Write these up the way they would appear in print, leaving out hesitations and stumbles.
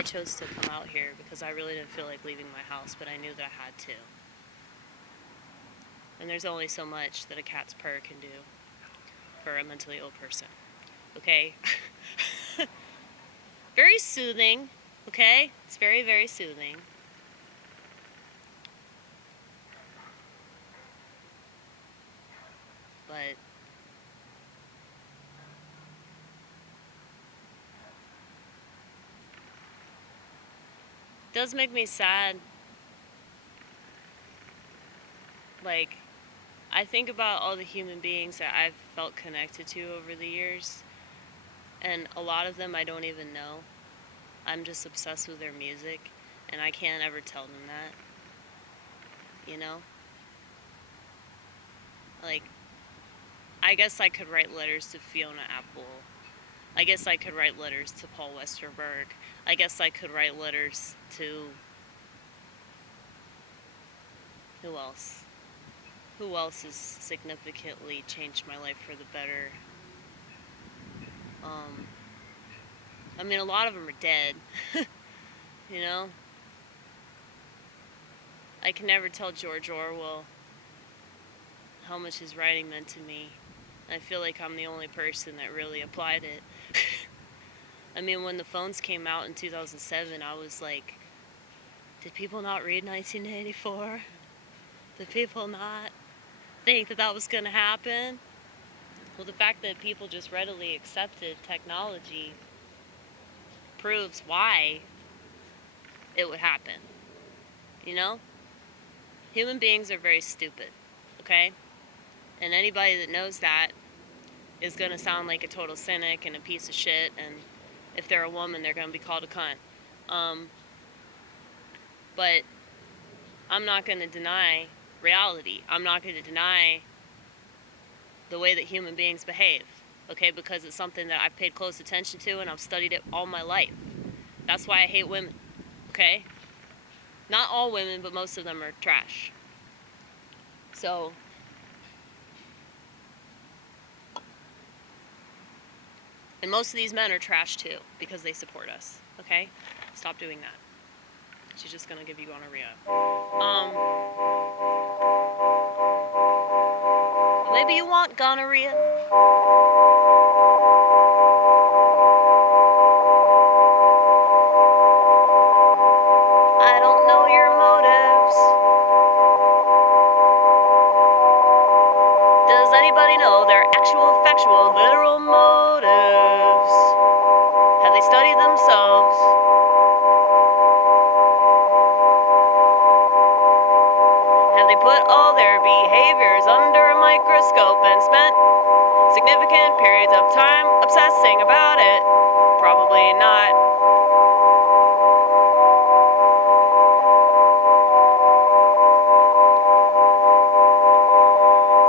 I chose to come out here, because I really didn't feel like leaving my house, but I knew that I had to. And there's only so much that a cat's purr can do for a mentally ill person. Okay? Very soothing. Okay? It's very, very soothing. But it does make me sad. Like, I think about all the human beings that I've felt connected to over the years, and a lot of them I don't even know. I'm just obsessed with their music, and I can't ever tell them that, you know? Like, I guess I could write letters to Fiona Apple. I guess I could write letters to Paul Westerberg. I guess I could write letters to... who else? Who else has significantly changed my life for the better? I mean, a lot of them are dead, you know? I can never tell George Orwell how much his writing meant to me. I feel like I'm the only person that really applied it. I mean, when the phones came out in 2007, I was like, did people not read 1984? Did people not think that that was going to happen? Well, the fact that people just readily accepted technology proves why it would happen. You know? Human beings are very stupid, okay? And anybody that knows that is going to sound like a total cynic and a piece of shit, and if they're a woman, they're going to be called a cunt. But I'm not going to deny reality. I'm not going to deny the way that human beings behave, okay? Because it's something that I've paid close attention to, and I've studied it all my life. That's why I hate women, okay? Not all women, but most of them are trash. So, and most of these men are trash too, because they support us, okay? Stop doing that. She's just gonna give you gonorrhea. Maybe you want gonorrhea. I don't know your motives. Does anybody know their actual, factual, literal motives? Have they studied themselves? Have they put all their behaviors under a microscope and spent significant periods of time obsessing about it? Probably not.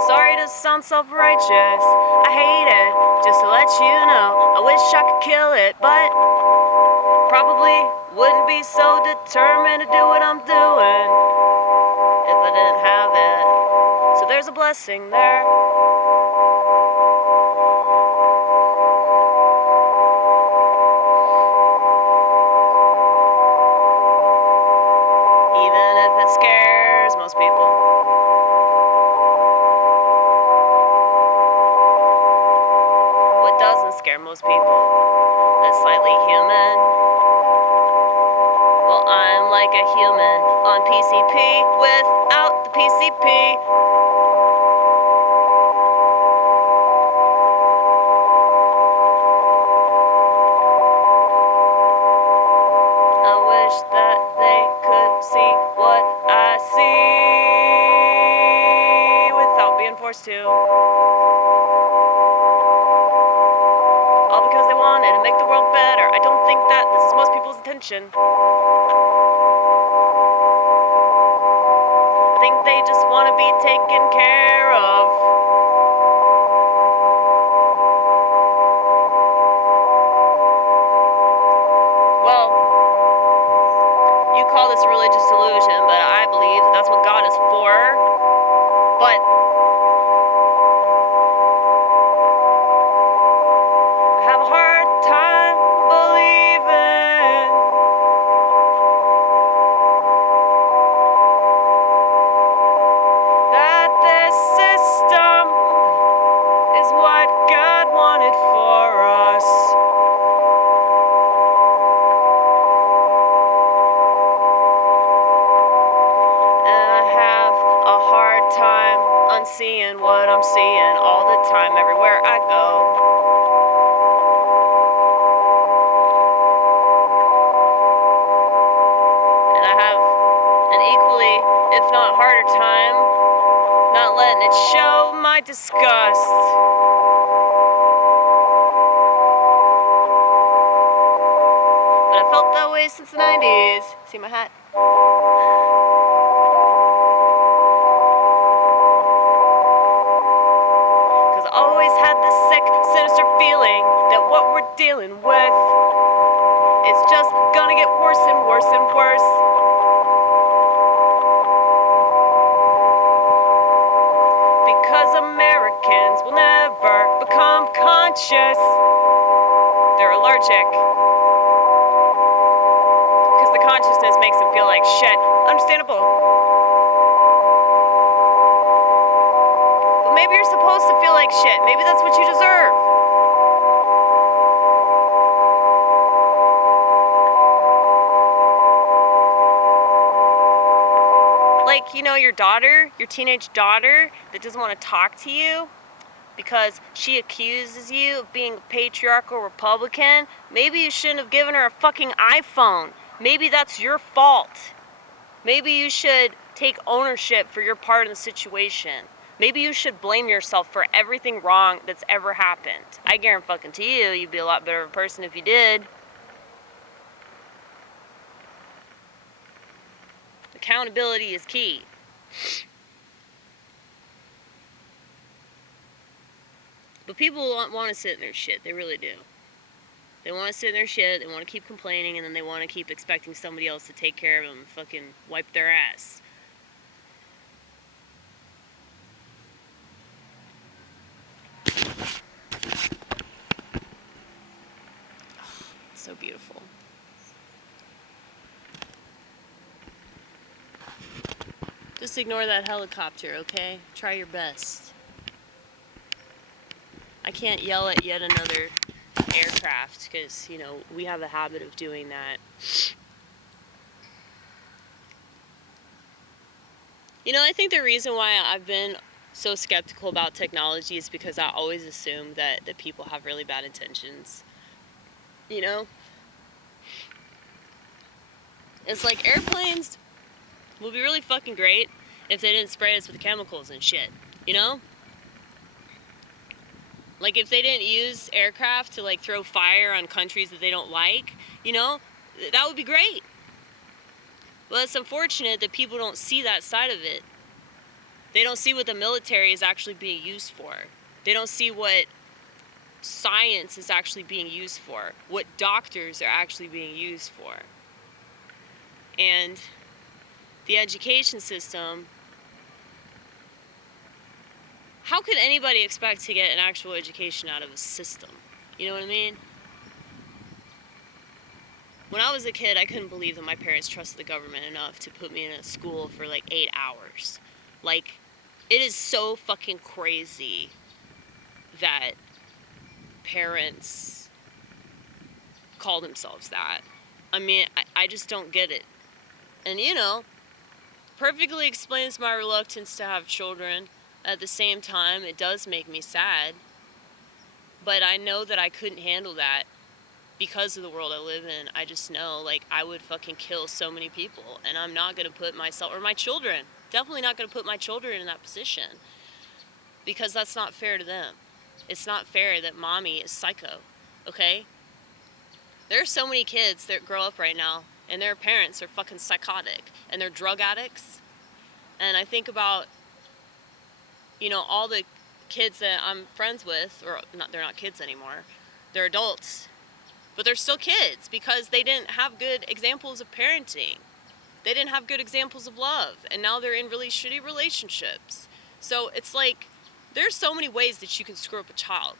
Sorry to sound self-righteous, I hate it, just to let you know, I wish I could kill it, but probably wouldn't be so determined to do what I'm doing if I didn't have it. So there's a blessing there. Even if it scares most people. What doesn't scare most people? That's slightly human. Well, I'm like a human on PCP without the PCP. I wish that they could see what I see without being forced to. All because they wanted to make the world better. I don't think that this is most people's intention. I think they just want to be taken care of. Well, you call this religious delusion, but I believe that that's what God is for. But I have a hard time believing unseeing what I'm seeing all the time, everywhere I go. And I have an equally, if not harder time, not letting it show my disgust. But I felt that way since the 90s. See my hat? Cause I always had this sick, sinister feeling that what we're dealing with is just gonna get worse and worse and worse. Because Americans will never become conscious. They're allergic. Because the consciousness makes them feel like shit. Understandable. But maybe you're supposed to feel like shit. Maybe that's what you deserve. Like, you know, your daughter, your teenage daughter that doesn't want to talk to you because she accuses you of being a patriarchal Republican. Maybe you shouldn't have given her a fucking iPhone. Maybe that's your fault. Maybe you should take ownership for your part in the situation. Maybe you should blame yourself for everything wrong that's ever happened. I guarantee you, you'd be a lot better of a person if you did. Accountability is key. But people want to sit in their shit. They really do. They want to sit in their shit, they want to keep complaining, and then they want to keep expecting somebody else to take care of them and fucking wipe their ass. It's so beautiful. Just ignore that helicopter, okay? Try your best. I can't yell at yet another aircraft because, you know, we have a habit of doing that. You know, I think the reason why I've been so skeptical about technology is because I always assume that people have really bad intentions. You know? It's like airplanes would be really fucking great if they didn't spray us with chemicals and shit. You know? Like, if they didn't use aircraft to, like, throw fire on countries that they don't like, you know? That would be great. Well, it's unfortunate that people don't see that side of it. They don't see what the military is actually being used for. They don't see what science is actually being used for, what doctors are actually being used for. And the education system, how could anybody expect to get an actual education out of a system? You know what I mean? When I was a kid, I couldn't believe that my parents trusted the government enough to put me in a school for like 8 hours. Like, it is so fucking crazy that parents call themselves that. I mean, I just don't get it. And, you know, perfectly explains my reluctance to have children. At the same time, it does make me sad. But I know that I couldn't handle that because of the world I live in. I just know, like, I would fucking kill so many people. And I'm not going to put myself, or my children, definitely not going to put my children in that position. Because that's not fair to them. It's not fair that mommy is psycho, okay? There are so many kids that grow up right now, and their parents are fucking psychotic, and they're drug addicts. And I think about, you know, all the kids that I'm friends with, or not, they're not kids anymore, they're adults, but they're still kids because they didn't have good examples of parenting. They didn't have good examples of love, and now they're in really shitty relationships. So it's like, there's so many ways that you can screw up a child.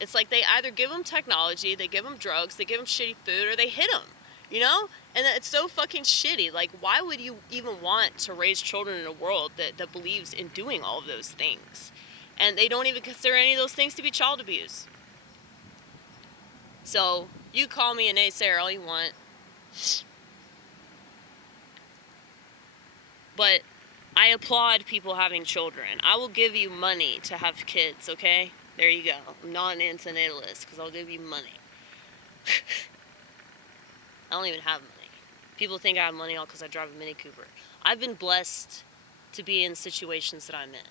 It's like they either give them technology, they give them drugs, they give them shitty food, or they hit them, you know? And it's so fucking shitty. Like, why would you even want to raise children in a world that believes in doing all of those things? And they don't even consider any of those things to be child abuse. So, you call me a naysayer all you want. But I applaud people having children. I will give you money to have kids, okay? There you go. I'm not an antinatalist because I'll give you money. I don't even have money. People think I have money all because I drive a Mini Cooper. I've been blessed to be in situations that I'm in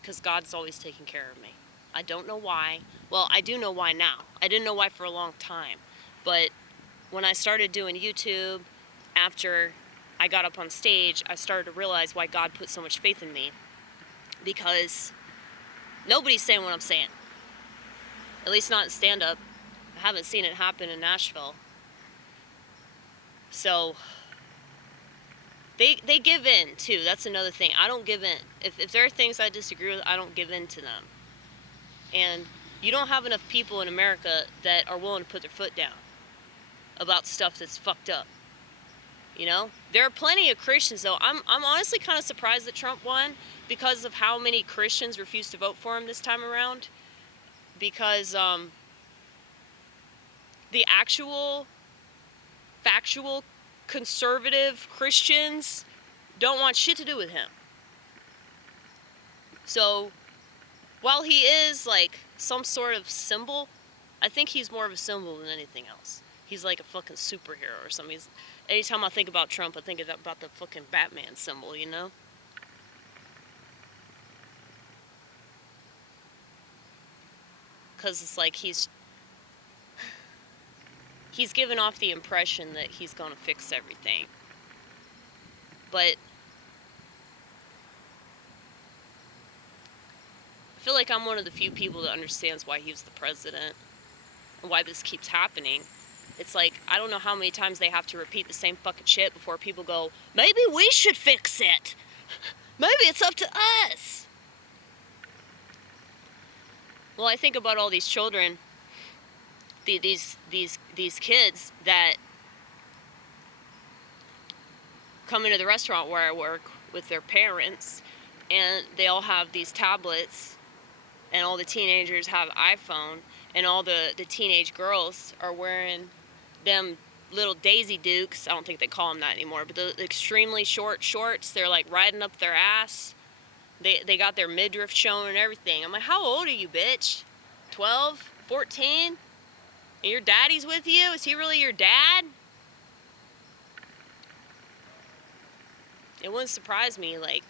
because God's always taken care of me. I don't know why. Well, I do know why now. I didn't know why for a long time. But when I started doing YouTube, after I got up on stage, I started to realize why God put so much faith in me. Because nobody's saying what I'm saying. At least not in stand-up. I haven't seen it happen in Nashville. So they give in too. That's another thing. I don't give in. If there are things I disagree with, I don't give in to them. And you don't have enough people in America that are willing to put their foot down about stuff that's fucked up. You know? There are plenty of Christians though. I'm honestly kind of surprised that Trump won because of how many Christians refused to vote for him this time around. Because the actual factual conservative Christians don't want shit to do with him. So while he is like some sort of symbol, I think he's more of a symbol than anything else. He's like a fucking superhero or something. Anytime I think about Trump, I think about the fucking Batman symbol, you know? Because it's like he's given off the impression that he's gonna fix everything. But I feel like I'm one of the few people that understands why he was the president and why this keeps happening. It's like, I don't know how many times they have to repeat the same fucking shit before people go, maybe we should fix it. Maybe it's up to us. Well, I think about all these children, these kids that come into the restaurant where I work with their parents, and they all have these tablets, and all the teenagers have iPhone, and all the teenage girls are wearing them little Daisy Dukes. I don't think they call them that anymore, but the extremely short shorts. They're like riding up their ass. They got their midriff showing and everything. I'm like, how old are you, bitch? 12? 14? And your daddy's with you? Is he really your dad? It wouldn't surprise me. Like,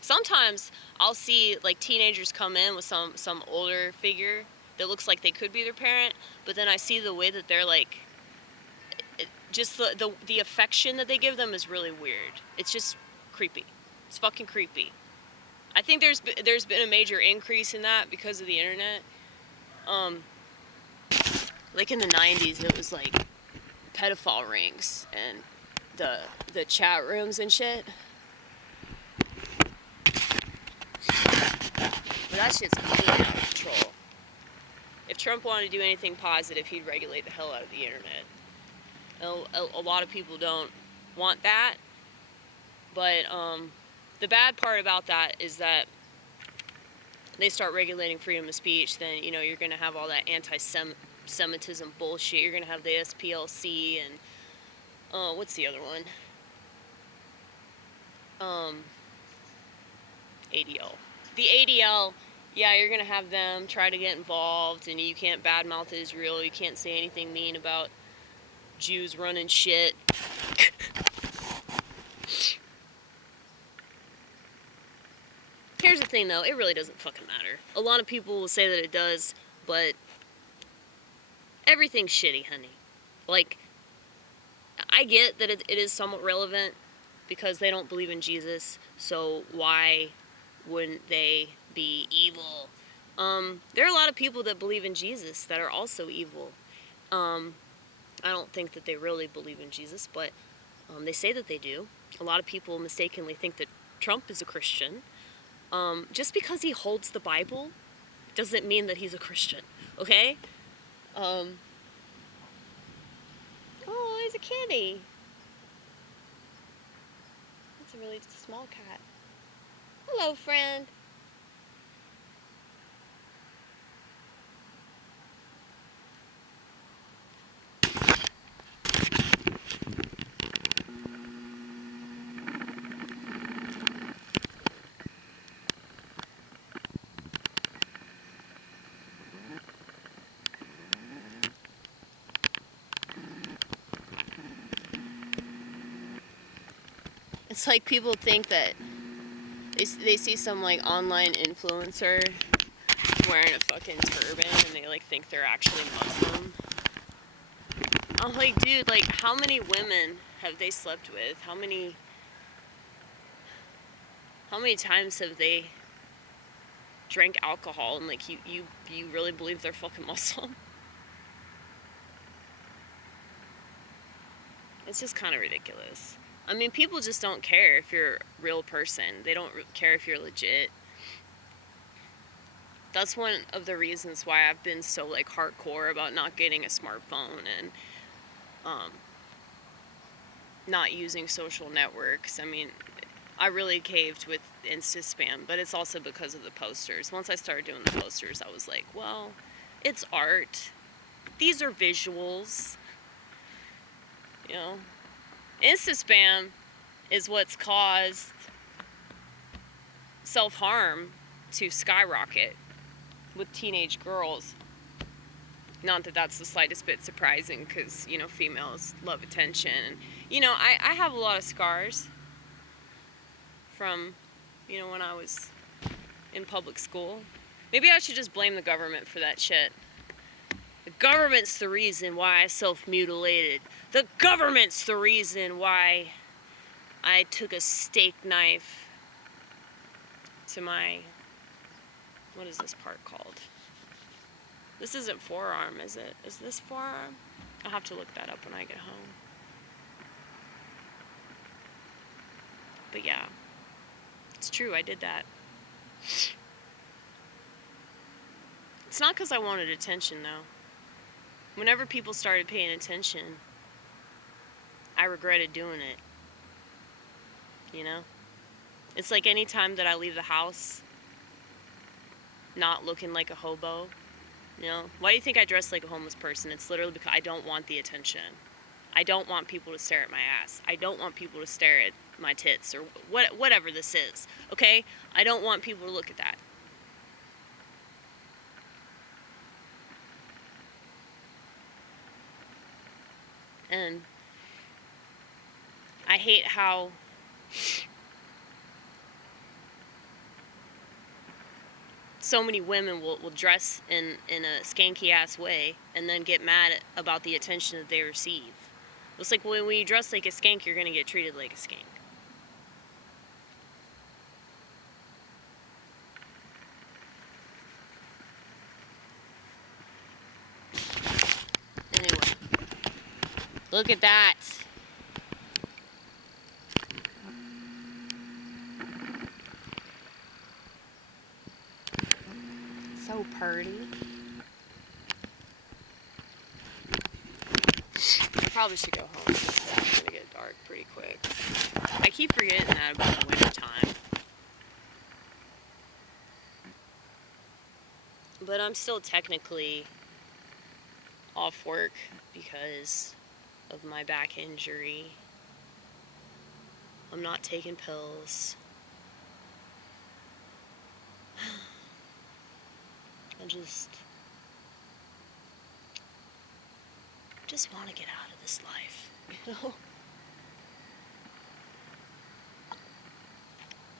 sometimes I'll see like teenagers come in with some older figure that looks like they could be their parent, but then I see the way that they're like, just the affection that they give them is really weird. It's just creepy. It's fucking creepy. I think there's been a major increase in that because of the internet. Like in the 90s, it was like pedophile rings and the chat rooms and shit. But that shit's completely out of control. If Trump wanted to do anything positive, he'd regulate the hell out of the internet. A lot of people don't want that, but the bad part about that is that they start regulating freedom of speech, then, you know, you're going to have all that anti-Semitism bullshit. You're going to have the SPLC and, what's the other one? ADL. The ADL, yeah, you're going to have them try to get involved, and you can't badmouth Israel. You can't say anything mean about Jews running shit. Here's the thing, though. It really doesn't fucking matter. A lot of people will say that it does, but everything's shitty, honey. Like, I get that it is somewhat relevant because they don't believe in Jesus, so why wouldn't they be evil? There are a lot of people that believe in Jesus that are also evil. I don't think that they really believe in Jesus, but they say that they do. A lot of people mistakenly think that Trump is a Christian. Just because he holds the Bible doesn't mean that he's a Christian, okay? Oh, there's a kitty. That's a really small cat. Hello, friend. It's like people think that they see some like online influencer wearing a fucking turban and they like think they're actually Muslim. I'm like, dude, like how many women have they slept with? How many times have they drank alcohol and like you really believe they're fucking Muslim? It's just kind of ridiculous. I mean, people just don't care if you're a real person. They don't care if you're legit. That's one of the reasons why I've been so like hardcore about not getting a smartphone and not using social networks. I mean, I really caved with Insta spam, but it's also because of the posters. Once I started doing the posters, I was like, well, it's art. These are visuals. You know, Insta spam is what's caused self-harm to skyrocket with teenage girls. Not that that's the slightest bit surprising, because, you know, females love attention. And, you know, I have a lot of scars from, you know, when I was in public school. Maybe I should just blame the government for that shit. The government's the reason why I self-mutilated. The government's the reason why I took a steak knife to my, what is this part called? This isn't forearm, is it? Is this forearm? I'll have to look that up when I get home. But yeah, it's true, I did that. It's not because I wanted attention, though. Whenever people started paying attention, I regretted doing it. You know? It's like any time that I leave the house not looking like a hobo. You know? Why do you think I dress like a homeless person? It's literally because I don't want the attention. I don't want people to stare at my ass. I don't want people to stare at my tits or whatever this is. Okay? I don't want people to look at that. And I hate how so many women will dress in a skanky ass way and then get mad about the attention that they receive. It's like, when you dress like a skank, you're gonna get treated like a skank. Anyway, look at that. So pretty. I probably should go home. It's gonna get dark pretty quick. I keep forgetting that about the winter time. But I'm still technically off work because of my back injury. I'm not taking pills. I just want to get out of this life, you know?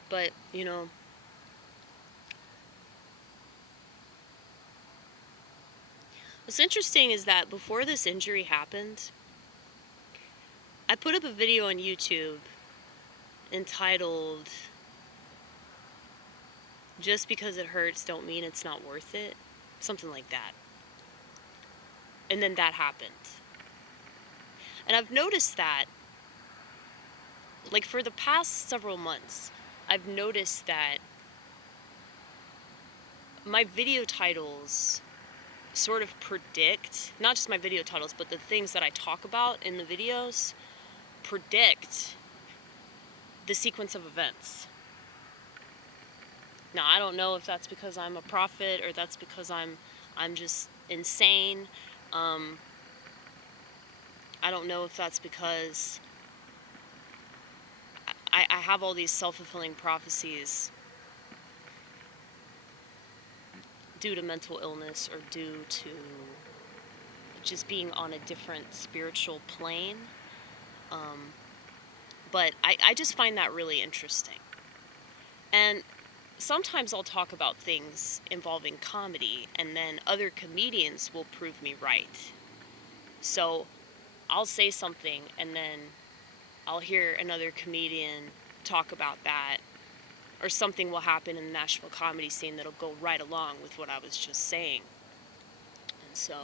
But, you know, what's interesting is that before this injury happened, I put up a video on YouTube entitled, "Just because it hurts don't mean it's not worth it." Something like that. And then that happened. And I've noticed that, like, for the past several months, I've noticed that my video titles sort of predict, not just my video titles, but the things that I talk about in the videos predict the sequence of events. Now, I don't know if that's because I'm a prophet or that's because I'm just insane. I don't know if that's because I have all these self-fulfilling prophecies due to mental illness or due to just being on a different spiritual plane. But I just find that really interesting. And sometimes I'll talk about things involving comedy, and then other comedians will prove me right. So I'll say something, and then I'll hear another comedian talk about that, or something will happen in the Nashville comedy scene that'll go right along with what I was just saying. And so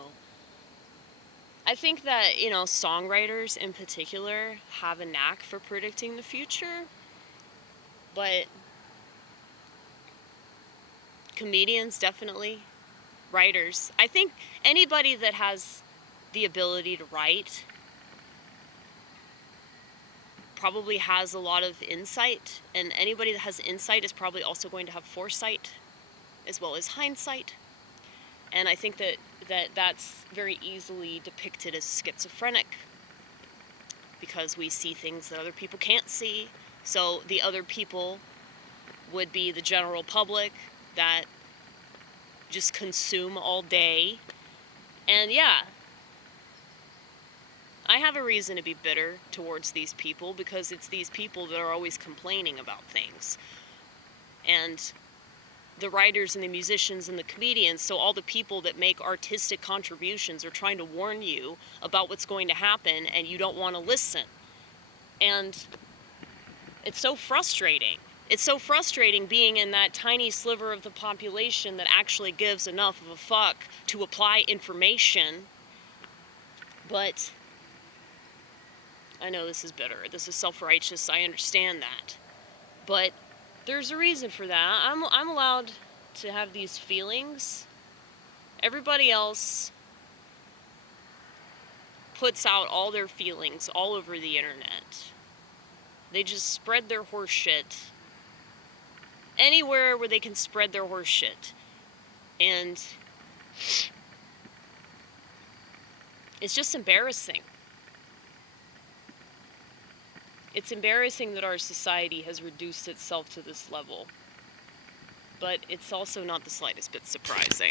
I think that, songwriters in particular have a knack for predicting the future, but comedians definitely, writers. I think anybody that has the ability to write probably has a lot of insight, and anybody that has insight is probably also going to have foresight as well as hindsight. And I think that's very easily depicted as schizophrenic, because we see things that other people can't see. So the other people would be the general public that just consume all day. And yeah, I have a reason to be bitter towards these people, because it's these people that are always complaining about things. And the writers and the musicians and the comedians, so all the people that make artistic contributions, are trying to warn you about what's going to happen, and you don't want to listen. And it's so frustrating. It's so frustrating being in that tiny sliver of the population that actually gives enough of a fuck to apply information. But I know this is bitter. This is self-righteous. I understand that. But there's a reason for that. I'm allowed to have these feelings. Everybody else puts out all their feelings all over the internet. They just spread their horse shit anywhere where they can spread their horse shit. And it's just embarrassing. It's embarrassing that our society has reduced itself to this level. But it's also not the slightest bit surprising.